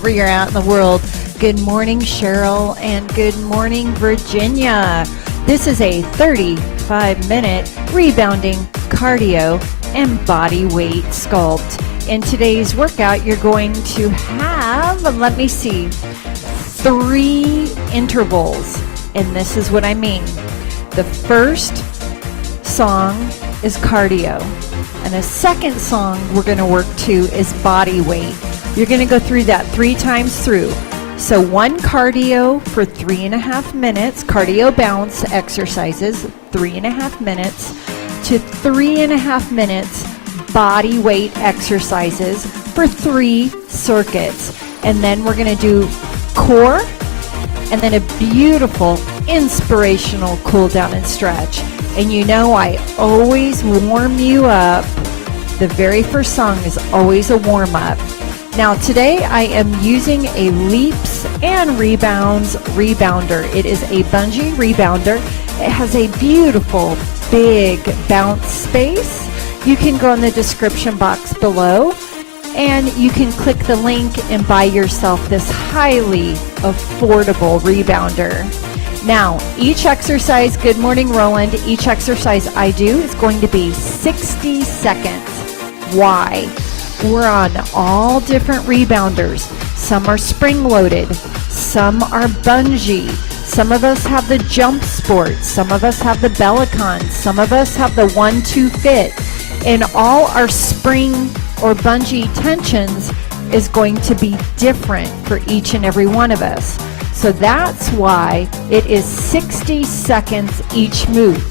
Wherever you're at in the world. Good morning, Cheryl, and good morning, Virginia. This is a 35-minute rebounding cardio and body weight sculpt. In today's workout, you're going to have, 3 intervals, and this is what I mean. The first song is cardio, and the second song we're going to work to is body weight. You're going to go through that 3 times through. So 1 cardio for 3.5 minutes, cardio bounce exercises, 3.5 minutes, to 3.5 minutes body weight exercises for 3 circuits. And then we're going to do core, and then a beautiful inspirational cool down and stretch. And you know I always warm you up. The very first song is always a warm up. Now today I am using a leaps and rebounds rebounder. It is a bungee rebounder. It has a beautiful big bounce space. You can go in the description box below and you can click the link and buy yourself this highly affordable rebounder. Now each exercise, good morning Roland, each exercise I do is going to be 60 seconds. Why? We're on all different rebounders. Some are spring-loaded. Some are bungee. Some of us have the Jumpsport. Some of us have the Bellicon. Some of us have the 1-2 fit. And all our spring or bungee tensions is going to be different for each and every one of us. So that's why it is 60 seconds each move,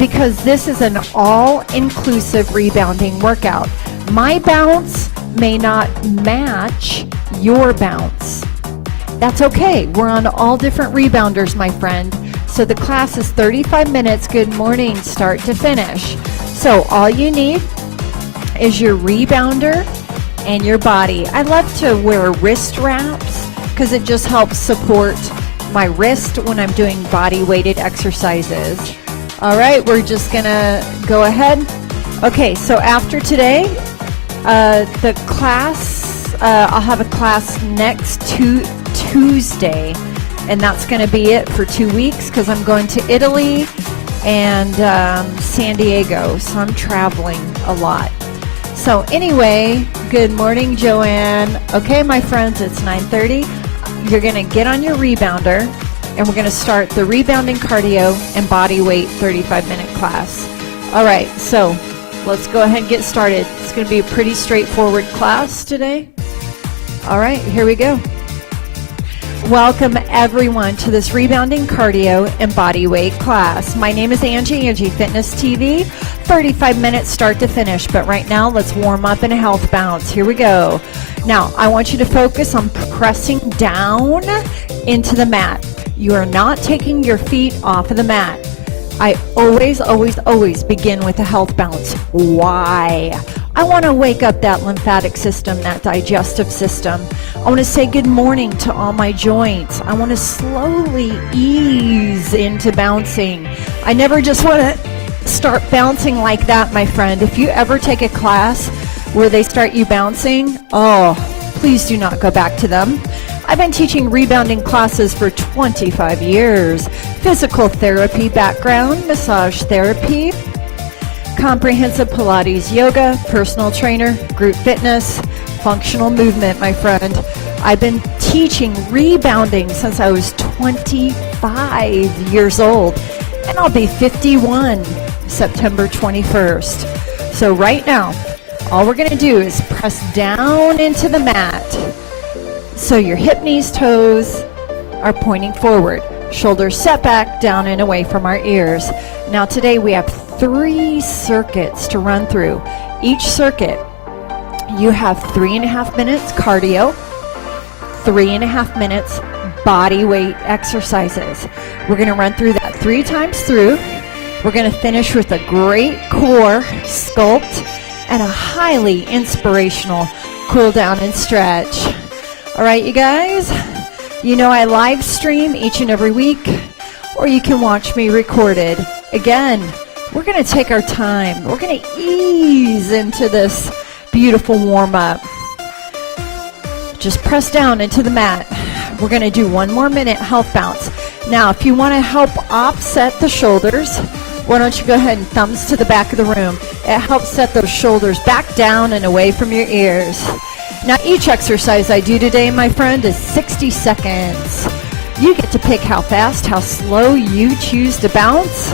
because this is an all-inclusive rebounding workout. My bounce may not match your bounce. That's okay. We're on all different rebounders, my friend. So the class is 35 minutes, good morning, start to finish. So all you need is your rebounder and your body. I love to wear wrist wraps because it just helps support my wrist when I'm doing body weighted exercises. All right, we're just gonna go ahead. Okay, so after today, the class, I'll have a class next Tuesday, and that's going to be it for 2 weeks because I'm going to Italy and San Diego, so I'm traveling a lot. So anyway, good morning, Joanne. Okay, my friends, it's 9:30. You're going to get on your rebounder, and we're going to start the rebounding cardio and body weight 35-minute class. All right, so let's go ahead and get started. It's going to be a pretty straightforward class today. All right, here we go. Welcome everyone to this rebounding cardio and body weight class. My name is Angie Fitness TV. 35 minutes start to finish, but right now let's warm up in a health bounce. Here we go. Now I want you to focus on pressing down into the mat. You are not taking your feet off of the mat. I always begin with a health bounce. Why? I want to wake up that lymphatic system, that digestive system. I want to say good morning to all my joints. I want to slowly ease into bouncing. I never just want to start bouncing like that, my friend. If you ever take a class where they start you bouncing, oh, please do not go back to them. I've been teaching rebounding classes for 25 years. Physical therapy background, massage therapy, comprehensive Pilates yoga, personal trainer, group fitness, functional movement, my friend. I've been teaching rebounding since I was 25 years old, and I'll be 51 September 21st. So right now, all we're going to do is press down into the mat. So your hip, knees, toes are pointing forward. Shoulders set back, down and away from our ears. Now today we have 3 circuits to run through. Each circuit, you have 3.5 minutes cardio, 3.5 minutes body weight exercises. We're going to run through that 3 times through. We're going to finish with a great core sculpt and a highly inspirational cool down and stretch. All right, you guys, you know I live stream each and every week, or you can watch me recorded. Again, we're going to take our time. We're going to ease into this beautiful warm-up. Just press down into the mat. We're going to do 1 more minute health bounce. Now, if you want to help offset the shoulders, why don't you go ahead and thumbs to the back of the room. It helps set those shoulders back down and away from your ears. Now, each exercise I do today, my friend, is 60 seconds. You get to pick how fast, how slow you choose to bounce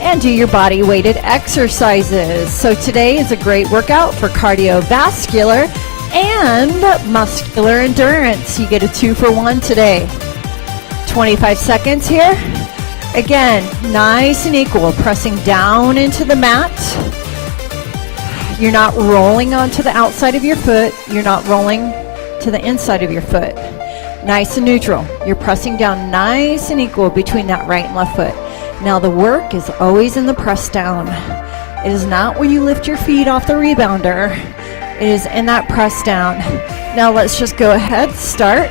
and do your body weighted exercises. So today is a great workout for cardiovascular and muscular endurance. You get a 2-for-1 today. 25 seconds here. Again, nice and equal, pressing down into the mat. You're not rolling onto the outside of your foot. You're not rolling to the inside of your foot. Nice and neutral. You're pressing down nice and equal between that right and left foot. Now the work is always in the press down. It is not when you lift your feet off the rebounder. It is in that press down. Now let's just go ahead, start.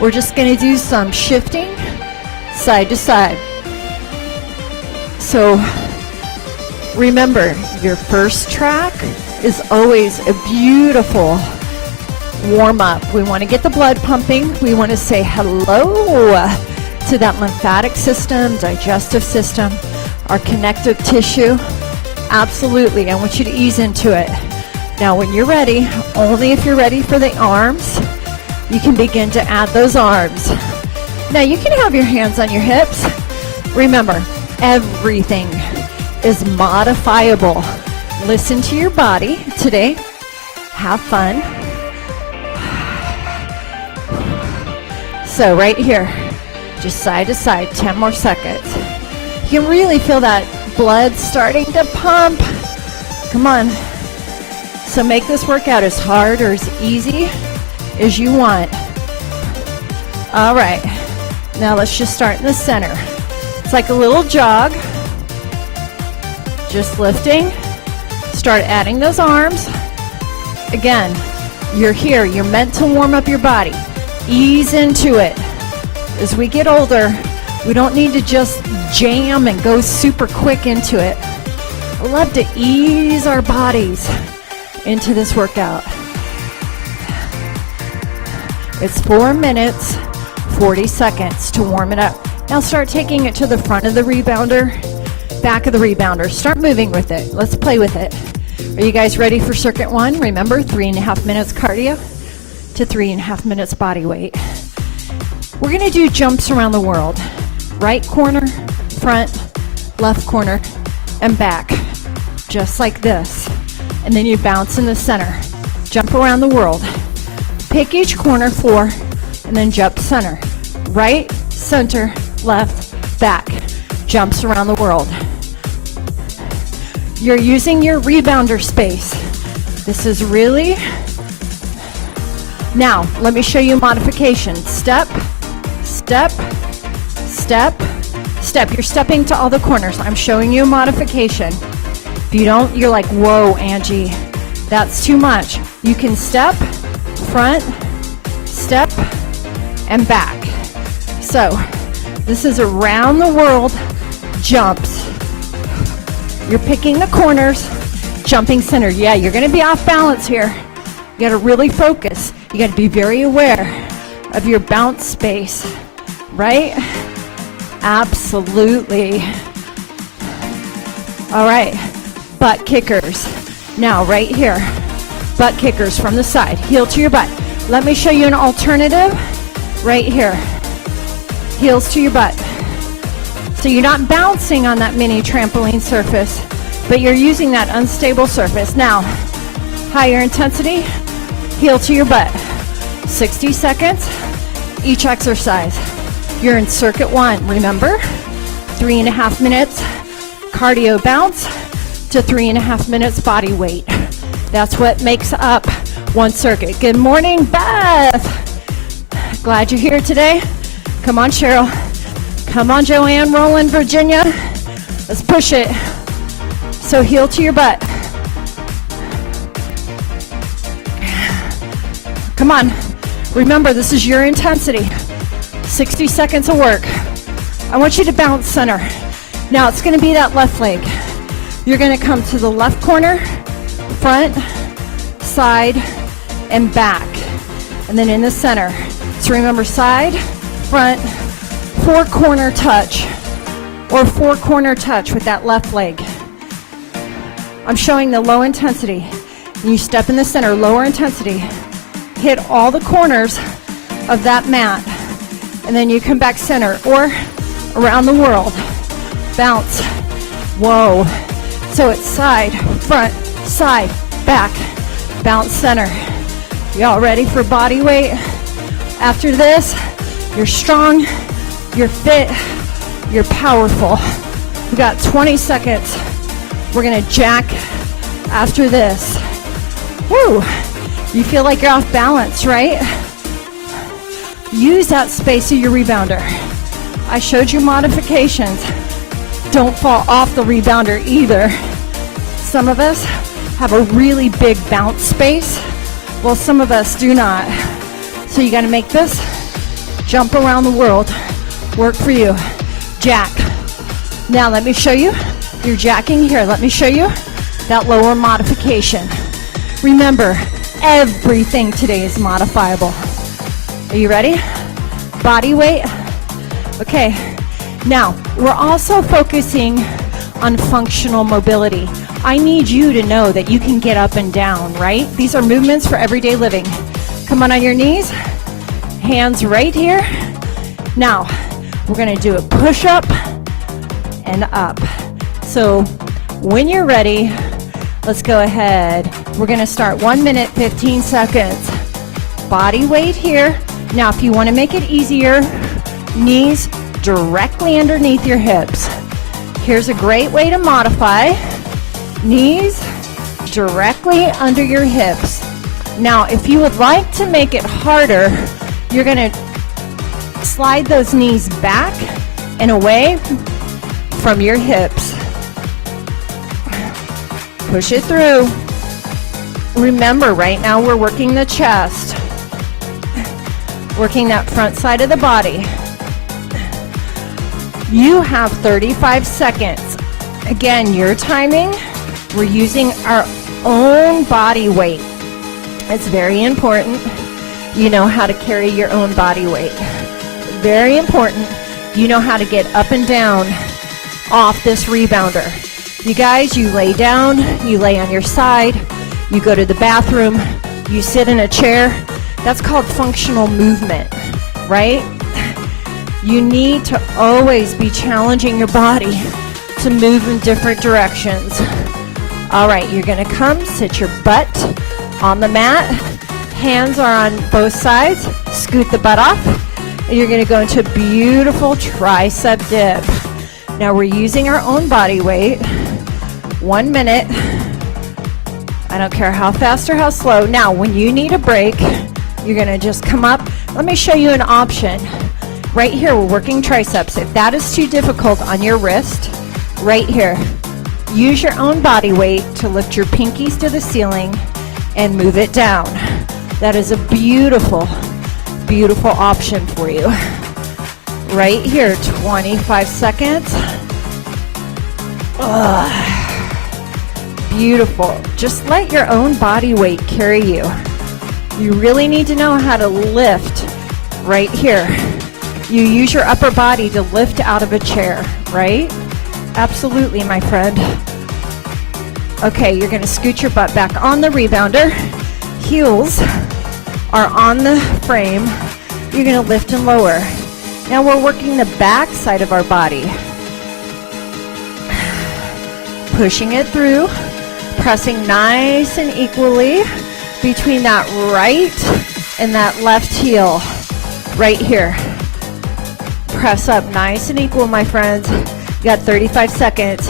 We're just going to do some shifting side to side. So remember, your first track is always a beautiful warm up. We want to get the blood pumping. We want to say hello to that lymphatic system, digestive system, our connective tissue. Absolutely, I want you to ease into it. Now when you're ready, only if you're ready for the arms, you can begin to add those arms. Now you can have your hands on your hips. Remember, everything is modifiable. Listen to your body today. Have fun. So right here, just side to side, 10 more seconds. You can really feel that blood starting to pump. Come on. So make this workout as hard or as easy as you want. All right. Now let's just start in the center. It's like a little jog. Just lifting. Start adding those arms. Again, you're here. You're meant to warm up your body. Ease into it. As we get older, we don't need to just jam and go super quick into it. I love to ease our bodies into this workout. It's 4 minutes, 40 seconds to warm it up. Now start taking it to the front of the rebounder, back of the rebounder. Start moving with it. Let's play with it. Are you guys ready for circuit 1? Remember, 3.5 minutes cardio to 3.5 minutes body weight. We're going to do jumps around the world. Right corner, front, left corner, and back. Just like this. And then you bounce in the center. Jump around the world. Pick each corner 4, and then jump center. Right, center, left, back. Jumps around the world. You're using your rebounder space. This is really... Now, let me show you a modification. Step, step, step, step. You're stepping to all the corners. I'm showing you a modification. If you don't, you're like, whoa, Angie, that's too much. You can step, front, step, and back. So, this is around the world jumps. You're picking the corners, jumping center. Yeah, you're going to be off balance here. You got to really focus. You got to be very aware of your bounce space, right? Absolutely. All right, butt kickers. Now, right here, butt kickers from the side. Heel to your butt. Let me show you an alternative right here. Heels to your butt. So you're not bouncing on that mini trampoline surface, but you're using that unstable surface. Now, higher intensity, heel to your butt. 60 seconds, each exercise. You're in circuit 1, remember? 3.5 minutes cardio bounce to 3.5 minutes body weight. That's what makes up one circuit. Good morning, Beth. Glad you're here today. Come on, Cheryl. Come on, Joanne, Roland, Virginia. Let's push it. So heel to your butt. Come on. Remember, this is your intensity. 60 seconds of work. I want you to bounce center. Now it's going to be that left leg. You're going to come to the left corner, front, side, and back. And then in the center. So remember, side, front, four-corner touch, or four-corner touch with that left leg. I'm showing the low intensity. And you step in the center, lower intensity. Hit all the corners of that mat. And then you come back center or around the world. Bounce. Whoa. So it's side, front, side, back. Bounce center. Y'all ready for body weight? After this, you're strong, you're fit, you're powerful. We got 20 seconds. We're gonna jack after this. Woo! You feel like you're off balance, right? Use that space of your rebounder. I showed you modifications. Don't fall off the rebounder either. Some of us have a really big bounce space, while some of us do not. So you gotta make this jump around the world work for you. Jack. Now let me show you. You're jacking here. Let me show you that lower modification. Remember, everything today is modifiable. Are you ready? Body weight. Okay. Now, we're also focusing on functional mobility. I need you to know that you can get up and down, right? These are movements for everyday living. Come on your knees. Hands right here. Now, we're going to do a push-up and up. So, when you're ready, let's go ahead. We're going to start 1 minute, 15 seconds. Body weight here. Now, if you want to make it easier, knees directly underneath your hips. Here's a great way to modify. Knees directly under your hips. Now, if you would like to make it harder, you're going to slide those knees back and away from your hips. Push it through. Remember, right now we're working the chest, working that front side of the body. You have 35 seconds. Again, your timing. We're using our own body weight. It's very important you know how to carry your own body weight. Very important you know how to get up and down off this rebounder. You guys, you lay down, you lay on your side, you go to the bathroom, you sit in a chair. That's called functional movement, right? You need to always be challenging your body to move in different directions. All right, you're gonna come, sit your butt on the mat. Hands are on both sides. Scoot the butt off. And you're gonna go into a beautiful tricep dip. Now we're using our own body weight. 1 minute. I don't care how fast or how slow. Now, when you need a break, you're gonna just come up. Let me show you an option. Right here, we're working triceps. If that is too difficult on your wrist, right here, use your own body weight to lift your pinkies to the ceiling and move it down. That is a beautiful, beautiful option for you. Right here, 25 seconds. Beautiful. Just let your own body weight carry you. You really need to know how to lift right here. You use your upper body to lift out of a chair, right? Absolutely, my friend. Okay, you're going to scoot your butt back on the rebounder. Heels are on the frame. You're going to lift and lower. Now we're working the back side of our body. Pushing it through, pressing nice and equally between that right and that left heel. Right here. Press up nice and equal, my friends. You got 35 seconds.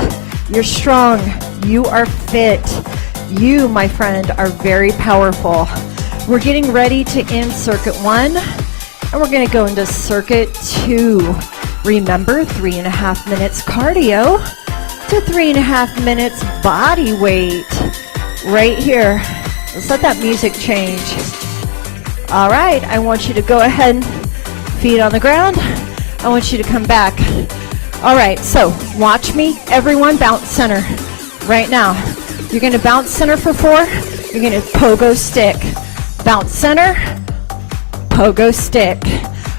You're strong. You are fit. You, my friend, are very powerful. We're getting ready to end circuit 1, and we're going to go into circuit 2. Remember, 3.5 minutes cardio to 3.5 minutes body weight. Right here. Let's let that music change. All right, I want you to go ahead, feet on the ground. I want you to come back. All right, so watch me, everyone, bounce center right now. You're gonna bounce center for 4. You're gonna pogo stick. Bounce center, pogo stick.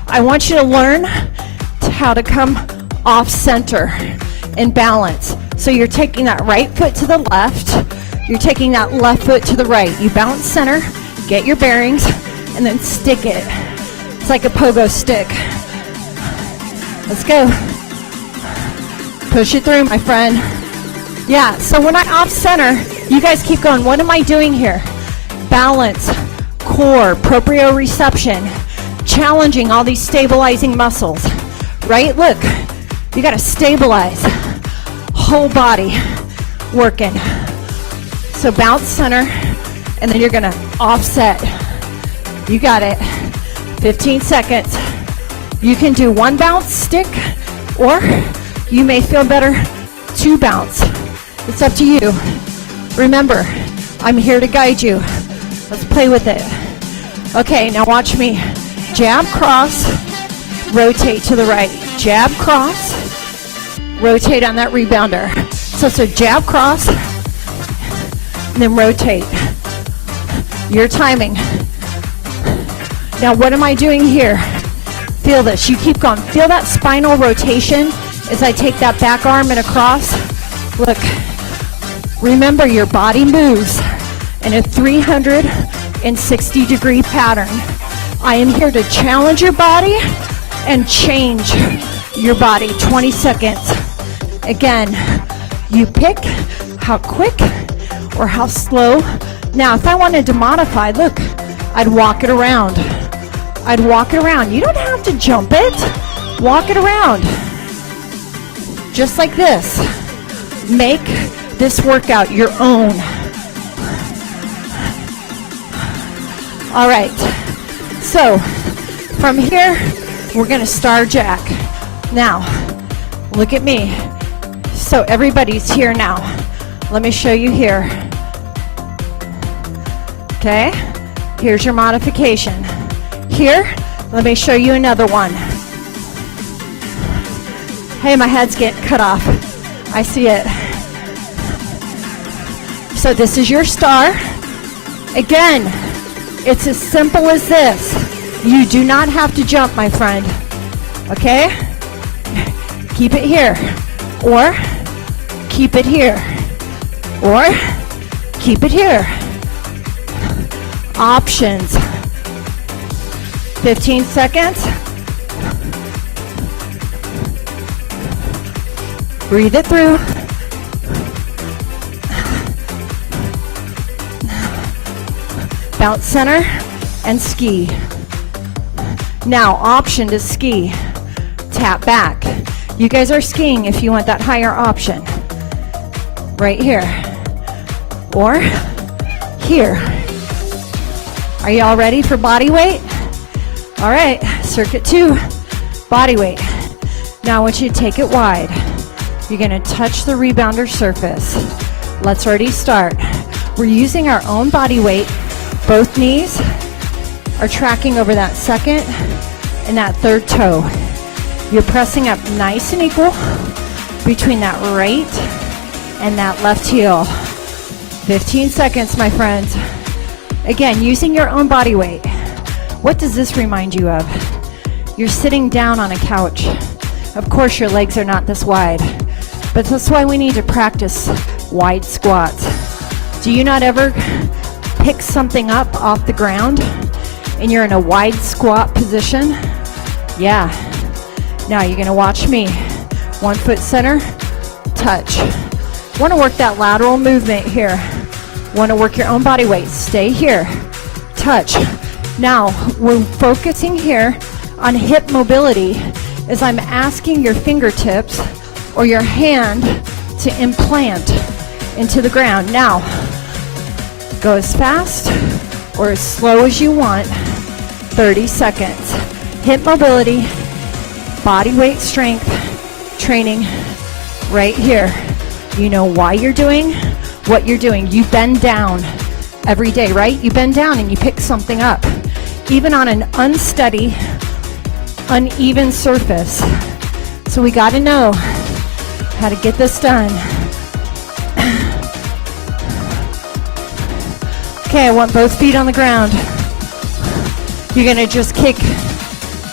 I want you to learn how to come off center and balance. So you're taking that right foot to the left, you're taking that left foot to the right. You bounce center, get your bearings, and then stick it. It's like a pogo stick. Let's go. Push it through, my friend. Yeah, so when I off center, you guys keep going. What am I doing here? Balance, core, proprioception, challenging all these stabilizing muscles, right? Look, you got to stabilize, whole body working. So bounce center, and then you're going to offset. You got it. 15 seconds. You can do one bounce stick, or you may feel better two bounce. It's up to you. Remember, I'm here to guide you. Let's play with it. Okay, now watch me. Jab, cross, rotate to the right. Jab, cross, rotate on that rebounder. So jab, cross, and then rotate. Your timing. Now what am I doing here? Feel this. You keep going. Feel that spinal rotation as I take that back arm and across. Look. Remember, your body moves in a 360-degree pattern. I am here to challenge your body and change your body. 20 seconds. Again, you pick how quick or how slow. Now, if I wanted to modify, look, I'd walk it around. I'd walk it around. You don't have to jump it. Walk it around. Just like this. Make this workout your own. All right. So from here, we're going to star jack. Now, look at me. So everybody's here now. Let me show you here. Okay. Here's your modification. Here, let me show you another one. Hey, my head's getting cut off. I see it. So this is your star. Again, it's as simple as this. You do not have to jump, my friend. Okay? Keep it here. Or keep it here. Or keep it here. Options. 15 seconds. Breathe it through. Bounce center and ski. Now, option to ski. Tap back. You guys are skiing if you want that higher option. Right here. Or here. Are you all ready for body weight? All right, circuit 2, body weight. Now I want you to take it wide. You're gonna touch the rebounder surface. Let's already start. We're using our own body weight. Both knees are tracking over that second and that third toe. You're pressing up nice and equal between that right and that left heel. 15 seconds, my friends. Again, using your own body weight. What does this remind you of? You're sitting down on a couch. Of course, your legs are not this wide, but that's why we need to practice wide squats. Do you not ever pick something up off the ground and you're in a wide squat position? Yeah. Now you're gonna watch me. 1 foot center, touch. Want to work that lateral movement here. Want to work your own body weight. Stay here, touch. Now, we're focusing here on hip mobility as I'm asking your fingertips or your hand to implant into the ground. Now, go as fast or as slow as you want. 30 seconds. Hip mobility, body weight strength training right here. You know why you're doing what you're doing. You bend down every day, right? You bend down and you pick something up. Even on an unsteady, uneven surface. So we got to know how to get this done. Okay, I want both feet on the ground. You're gonna just kick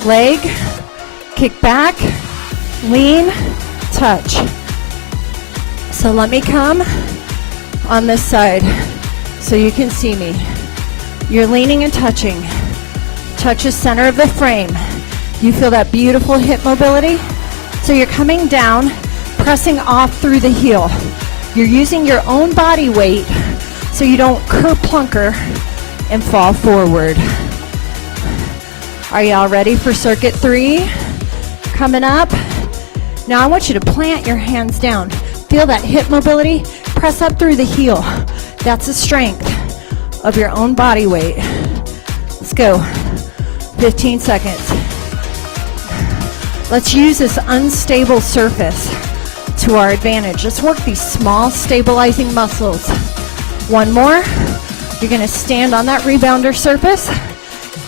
leg, kick back, lean, touch. So let me come on this side so you can see me. You're leaning and touching. Touch the center of the frame. You feel that beautiful hip mobility? So you're coming down, pressing off through the heel. You're using your own body weight so you don't kerplunker and fall forward. Are y'all ready for circuit 3? Coming up. Now I want you to plant your hands down. Feel that hip mobility? Press up through the heel. That's the strength of your own body weight. Let's go. 15 seconds. Let's use this unstable surface to our advantage. Let's work these small stabilizing muscles. One more. You're gonna stand on that rebounder surface.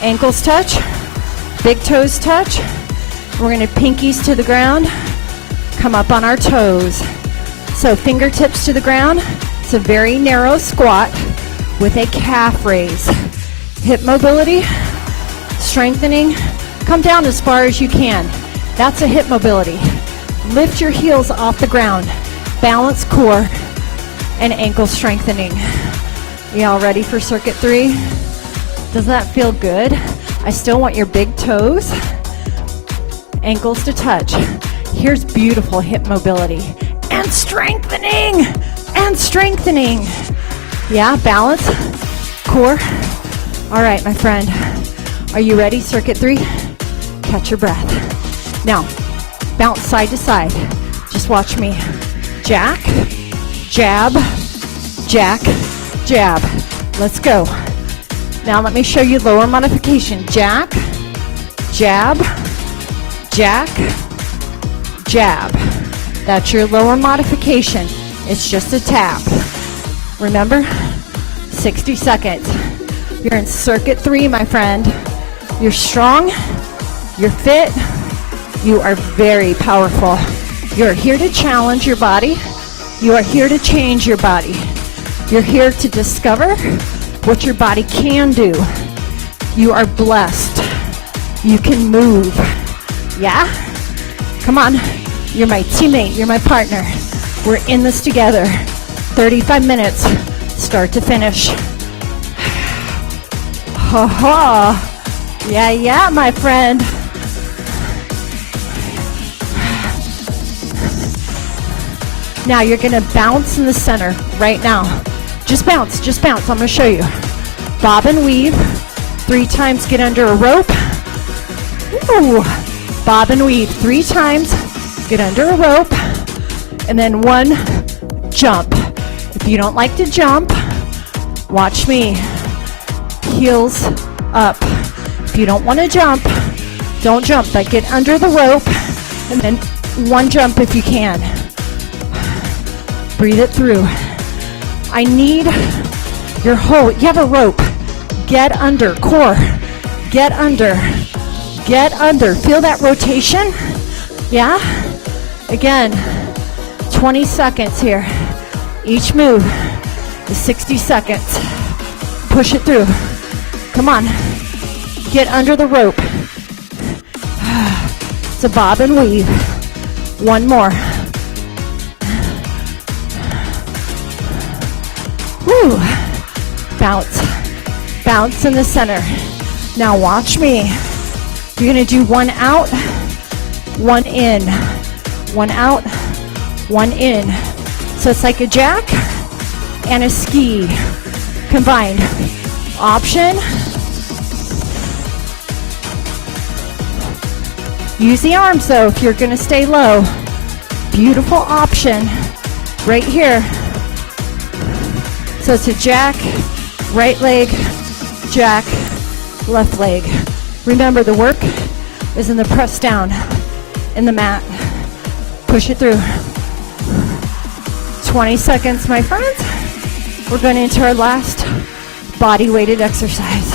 Ankles touch, big toes touch. We're gonna pinkies to the ground, come up on our toes. So fingertips to the ground. It's a very narrow squat with a calf raise. Hip mobility, strengthening. Come down as far as you can. That's a hip mobility. Lift your heels off the ground. Balance core and ankle strengthening. Y'all ready for circuit 3? Does that feel good? I still want your big toes, ankles to touch. Here's beautiful hip mobility and strengthening and strengthening. Yeah, balance, core. All right, my friend, are you ready? Circuit 3, catch your breath. Now, bounce side to side. Just watch me. Jack, jab, jack, jab. Let's go. Now let me show you lower modification. Jack, jab, jack, jab. That's your lower modification. It's just a tap. Remember? 60 seconds. You're in circuit 3, my friend. You're strong, you're fit, you are very powerful. You're here to challenge your body. You are here to change your body. You're here to discover what your body can do. You are blessed. You can move. Yeah? Come on. You're my teammate. You're my partner. We're in this together. 35 minutes, start to finish. Ha ha. Yeah, yeah, my friend. Now you're gonna bounce in the center right now. Just bounce, just bounce. I'm gonna show you. Bob and weave. 3 times, get under a rope. Ooh. Bob and weave 3 times, get under a rope. And then 1 jump. If you don't like to jump, watch me. Heels up. If you don't want to jump, don't jump, but get under the rope. And then 1 jump if you can. Breathe it through. I need your hold. You have a rope. Get under, core. Get under. Get under. Feel that rotation? Yeah? Again, 20 seconds here. Each move is 60 seconds. Push it through. Come on. Get under the rope. It's a bob and weave. 1 more. Woo. Bounce. Bounce in the center. Now watch me. You're going to do 1 out, 1 in. 1 out, 1 in. So it's like a jack and a ski combined. Option. Use the arms though if you're going to stay low. Beautiful option right here. So it's a jack, right leg, jack, left leg. Remember, the work is in the press down in the mat. Push it through. 20 seconds, my friends. We're going into our last body weighted exercise.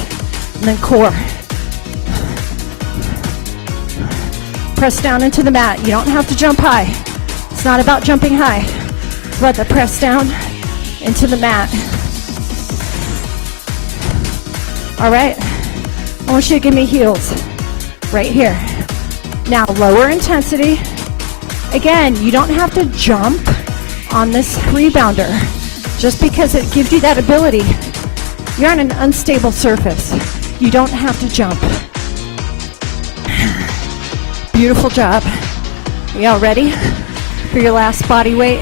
And then core. Press down into the mat. You don't have to jump high. It's not about jumping high. It's about the press down into the mat. All right. I want you to give me heels right here. Now, lower intensity. Again, you don't have to jump on this rebounder just because it gives you that ability. You're on an unstable surface. You don't have to jump. Beautiful job. Are y'all ready for your last body weight?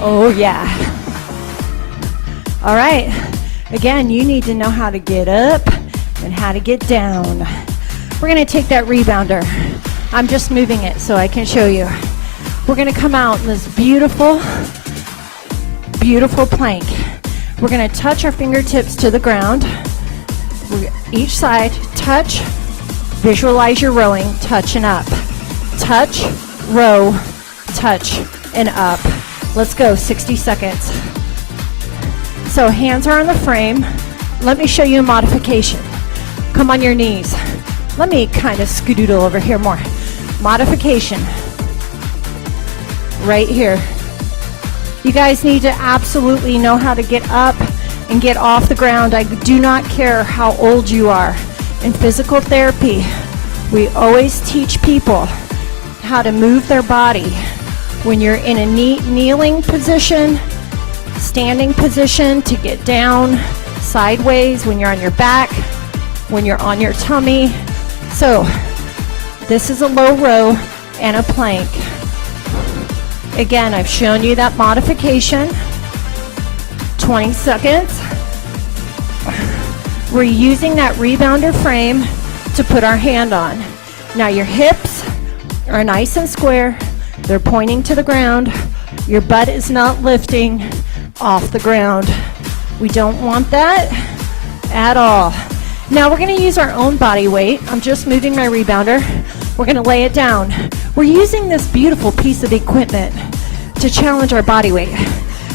Oh yeah. All right. Again, you need to know how to get up and how to get down. We're going to take that rebounder. I'm just moving it so I can show you. We're going to come out in this beautiful, beautiful plank. We're going to touch our fingertips to the ground. Each side, touch, visualize your rowing, touch and up. Touch, row, touch and up. Let's go, 60 seconds. So hands are on the frame. Let me show you a modification. Come on your knees. Let me kind of skedoodle over here more. Modification. Right here. You guys need to absolutely know how to get up and get off the ground. I do not care how old you are. In physical therapy, we always teach people how to move their body. When you're in a kneeling position, standing position, to get down, sideways, when you're on your back, when you're on your tummy. So this is a low row and a plank. Again, I've shown you that modification. 20 seconds. We're using that rebounder frame to put our hand on. Now your hips are nice and square. They're pointing to the ground. Your butt is not lifting off the ground. We don't want that at all. Now we're going to use our own body weight. I'm just moving my rebounder. We're going to lay it down. We're using this beautiful piece of equipment to challenge our body weight.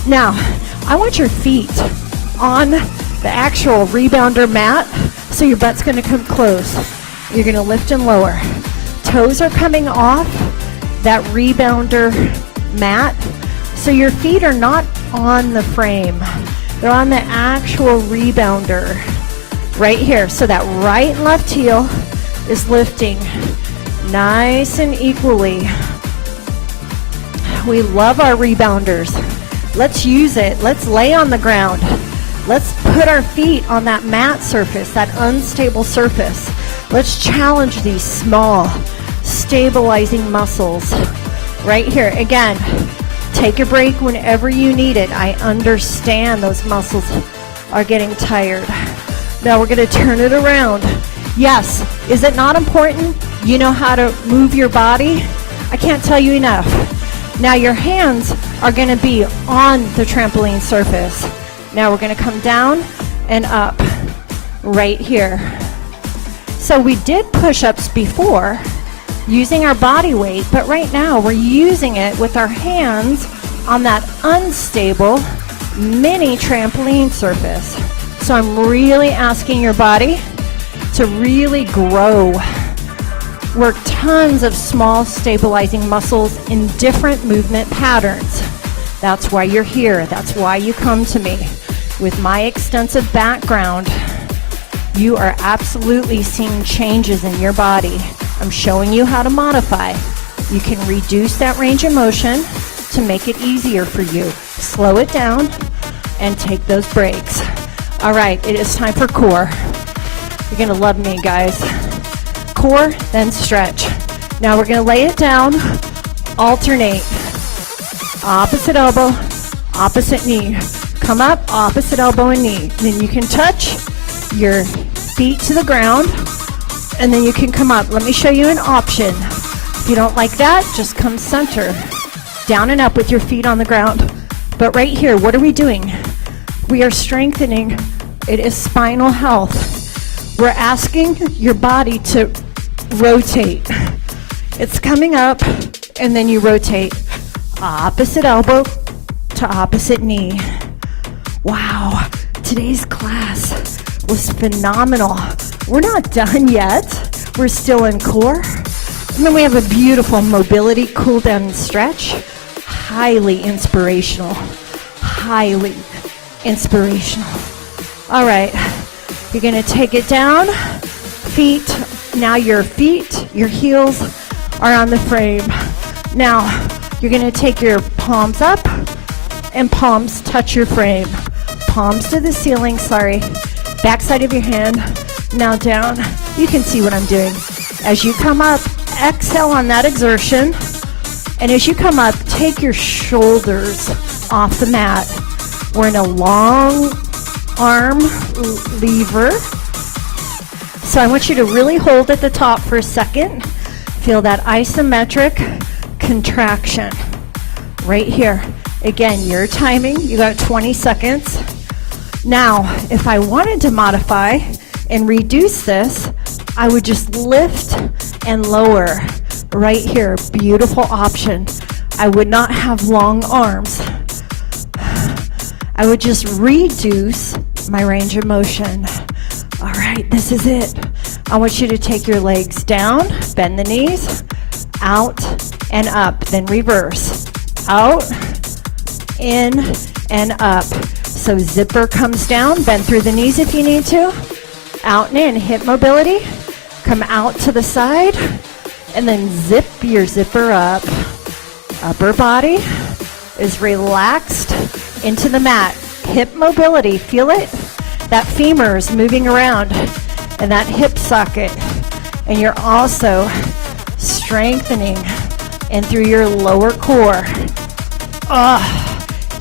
Now, I want your feet on the actual rebounder mat, so your butt's going to come close. You're going to lift and lower. Toes are coming off that rebounder mat, so your feet are not on the frame. They're on the actual rebounder right here. So that right and left heel is lifting nice and equally. We love our rebounders. Let's use it. Let's lay on the ground. Let's put our feet on that mat surface, that unstable surface. Let's challenge these small, stabilizing muscles right here. Again, take a break whenever you need it. I understand those muscles are getting tired. Now we're going to turn it around. Yes, is it not important you know how to move your body? I can't tell you enough. Now your hands are going to be on the trampoline surface. Now we're going to come down and up right here. So we did push-ups before using our body weight, but right now we're using it with our hands on that unstable mini trampoline surface. So I'm really asking your body to really grow. Work tons of small stabilizing muscles in different movement patterns. That's why you're here. That's why you come to me. With my extensive background, you are absolutely seeing changes in your body. I'm showing you how to modify. You can reduce that range of motion to make it easier for you. Slow it down and take those breaks. All right, it is time for core. You're gonna love me, guys. Core, then stretch. Now we're gonna lay it down, alternate. Opposite elbow, opposite knee. Come up, opposite elbow and knee. Then you can touch your feet to the ground, and then you can come up. Let me show you an option. If you don't like that, just come center. Down and up with your feet on the ground. But right here, what are we doing? We are strengthening. It is spinal health. We're asking your body to rotate. It's coming up, and then you rotate. Opposite elbow to opposite knee. Wow, today's class was phenomenal. We're not done yet. We're still in core. And then we have a beautiful mobility cool down and stretch. Highly inspirational. Highly inspirational. All right, you're gonna take it down, your heels are on the frame. Now, you're gonna take your palms up and palms touch your frame. Palms to the ceiling, sorry. Backside of your hand, now down. You can see what I'm doing. As you come up, exhale on that exertion. And as you come up, take your shoulders off the mat. We're in a long arm lever. So I want you to really hold at the top for a second. Feel that isometric contraction right here. Again, your timing, you got 20 seconds. Now, if I wanted to modify and reduce this, I would just lift and lower right here. Beautiful option. I would not have long arms. I would just reduce my range of motion. All right, this is it. I want you to take your legs down, bend the knees, out and up, then reverse. Out, in, and up. So zipper comes down, bend through the knees if you need to. Out and in, hip mobility. Come out to the side, and then zip your zipper up. Upper body is relaxed into the mat. Hip mobility, feel it? That femur is moving around and that hip socket. And you're also strengthening in through your lower core.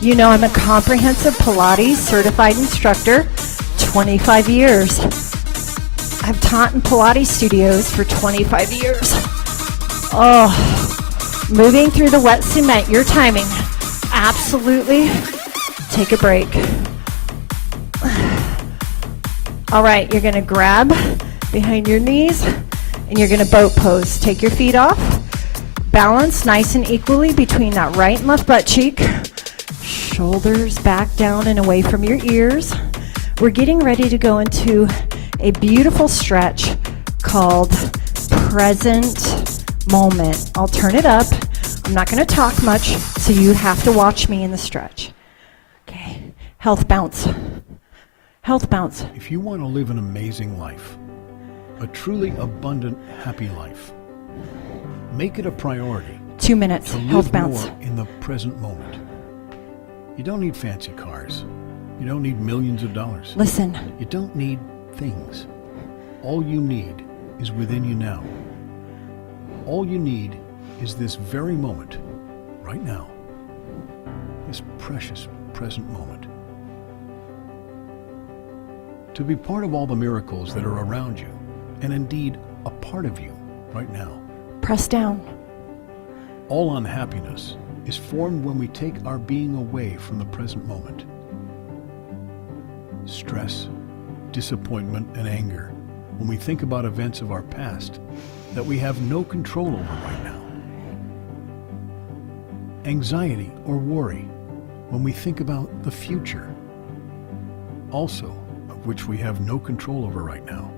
You know I'm a comprehensive Pilates certified instructor, 25 years. I've taught in Pilates studios for 25 years. Moving through the wet cement, your timing. Absolutely. Take a break. All right, you're gonna grab behind your knees and you're gonna boat pose. Take your feet off. Balance nice and equally between that right and left butt cheek. Shoulders back down and away from your ears. We're getting ready to go into a beautiful stretch called present moment. I'll turn it up. I'm not going to talk much, so you have to watch me in the stretch. Okay, health bounce. Health bounce. If you want to live an amazing life, a truly abundant, happy life, make it a priority 2 minutes. to Health live bounce. more in the present moment. You don't need fancy cars. You don't need millions of dollars. Listen. You don't need things. All you need is within you now. All you need is this very moment, right now. This precious present moment. To be part of all the miracles that are around you, and indeed a part of you right now. Press down. All unhappiness is formed when we take our being away from the present moment. Stress, disappointment, and anger when we think about events of our past that we have no control over right now. Anxiety or worry when we think about the future, also of which we have no control over right now.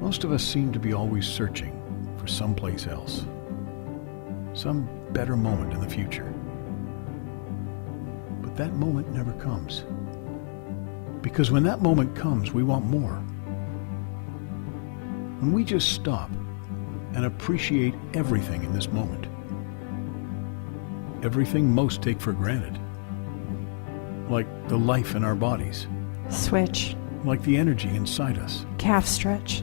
Most of us seem to be always searching for someplace else, some better moment in the future. But that moment never comes. Because when that moment comes, we want more. When we just stop and appreciate everything in this moment, everything most take for granted, like the life in our bodies, Switch. like the energy inside us, Calf stretch.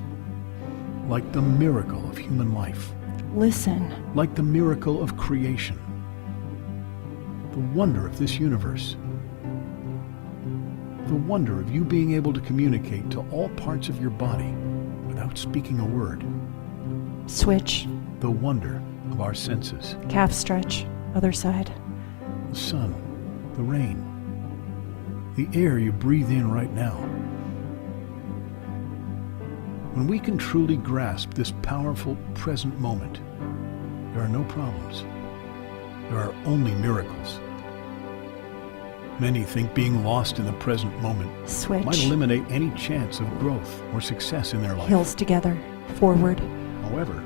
like the miracle of human life, Listen. like the miracle of creation, the wonder of this universe, the wonder of you being able to communicate to all parts of your body without speaking a word, Switch. the wonder of our senses, Calf stretch. Other side. the sun, the rain, the air you breathe in right now. When we can truly grasp this powerful present moment, there are no problems. There are only miracles. Many think being lost in the present moment Switch. might eliminate any chance of growth or success in their life. Heels together. Forward. However,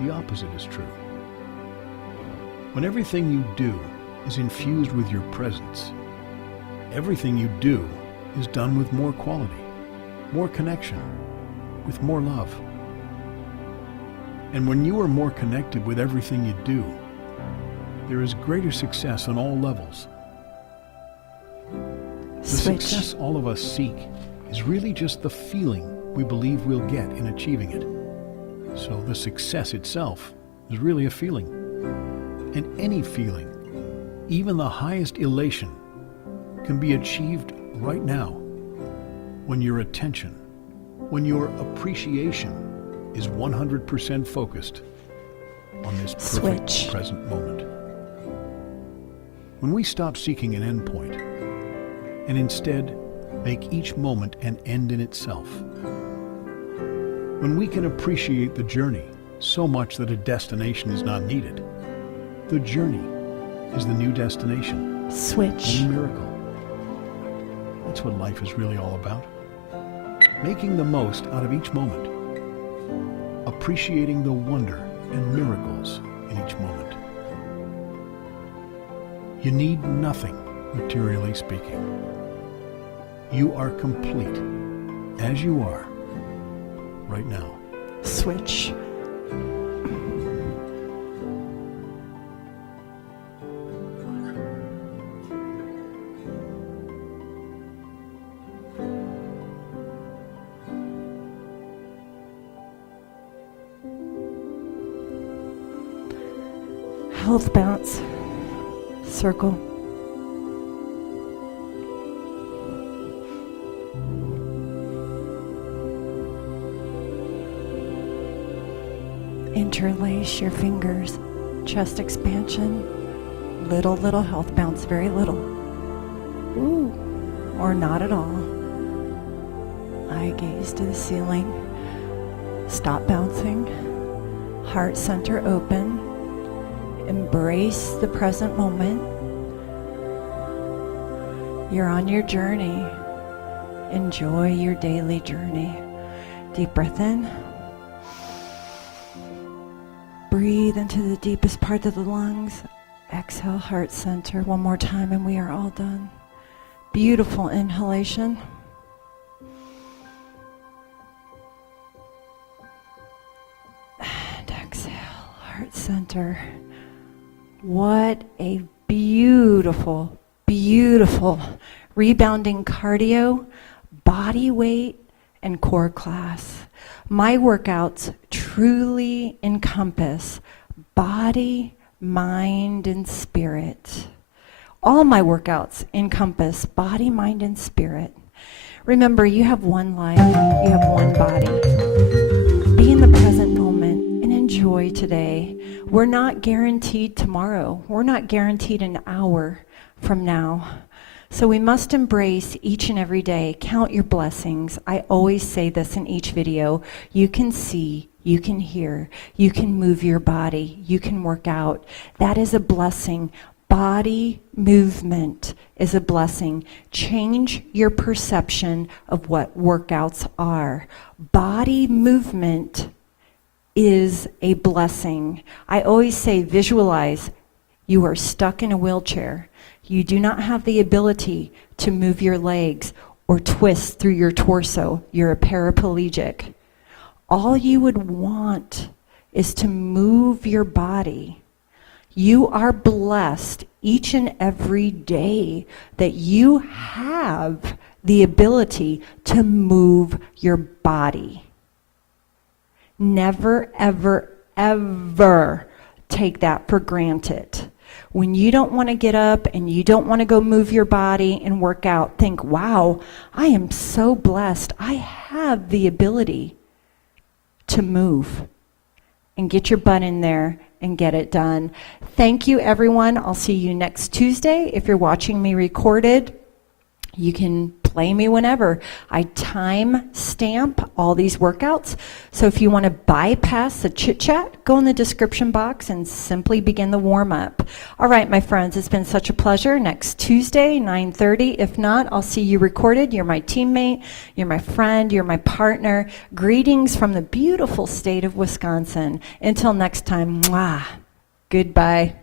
the opposite is true. When everything you do is infused with your presence, everything you do is done with more quality. more connection, with more love. And when you are more connected with everything you do, there is greater success on all levels. The success all of us seek is really just the feeling we believe we'll get in achieving it. So the success itself is really a feeling. And any feeling, even the highest elation, can be achieved right now when your attention, when your appreciation is 100% focused on this perfect present moment. When we stop seeking an endpoint and instead make each moment an end in itself, when we can appreciate the journey so much that a destination is not needed, the journey is the new destination. Switch. A miracle. That's what life is really all about. Making the most out of each moment. Appreciating the wonder and miracles in each moment. You need nothing, materially speaking. You are complete, as you are, right now. Switch. Health bounce. Circle. Interlace your fingers. Chest expansion. Little health bounce, very little. Ooh, or not at all. Eye gaze to the ceiling. Stop bouncing. Heart center open. Embrace the present moment. You're on your journey. Enjoy your daily journey. Deep breath in. Breathe into the deepest part of the lungs. Exhale, heart center. One more time and we are all done. Beautiful inhalation. And exhale, heart center. What a beautiful, beautiful rebounding cardio, body weight, and core class. My workouts truly encompass body, mind, and spirit. All my workouts encompass body, mind, and spirit. Remember, you have one life, you have one body. Be in the present moment and enjoy today. We're not guaranteed tomorrow. We're not guaranteed an hour from now. So we must embrace each and every day. Count your blessings. I always say this in each video. You can see, you can hear, you can move your body, you can work out. That is a blessing. Body movement is a blessing. Change your perception of what workouts are. Body movement is a blessing. I always say visualize. You are stuck in a wheelchair. You do not have the ability to move your legs or twist through your torso. You're a paraplegic. All you would want is to move your body. You are blessed each and every day that you have the ability to move your body. Never, ever, ever take that for granted. When you don't want to get up and you don't want to go move your body and work out, think, wow, I am so blessed. I have the ability to move and get your butt in there and get it done. Thank you, everyone. I'll see you next Tuesday. If you're watching me recorded, you can play me whenever. I time stamp all these workouts. So if you want to bypass the chit chat, go in the description box and simply begin the warm up. All right, my friends, it's been such a pleasure. Next Tuesday, 9:30. If not, I'll see you recorded. You're my teammate, you're my friend, you're my partner. Greetings from the beautiful state of Wisconsin. Until next time, mwah. Goodbye.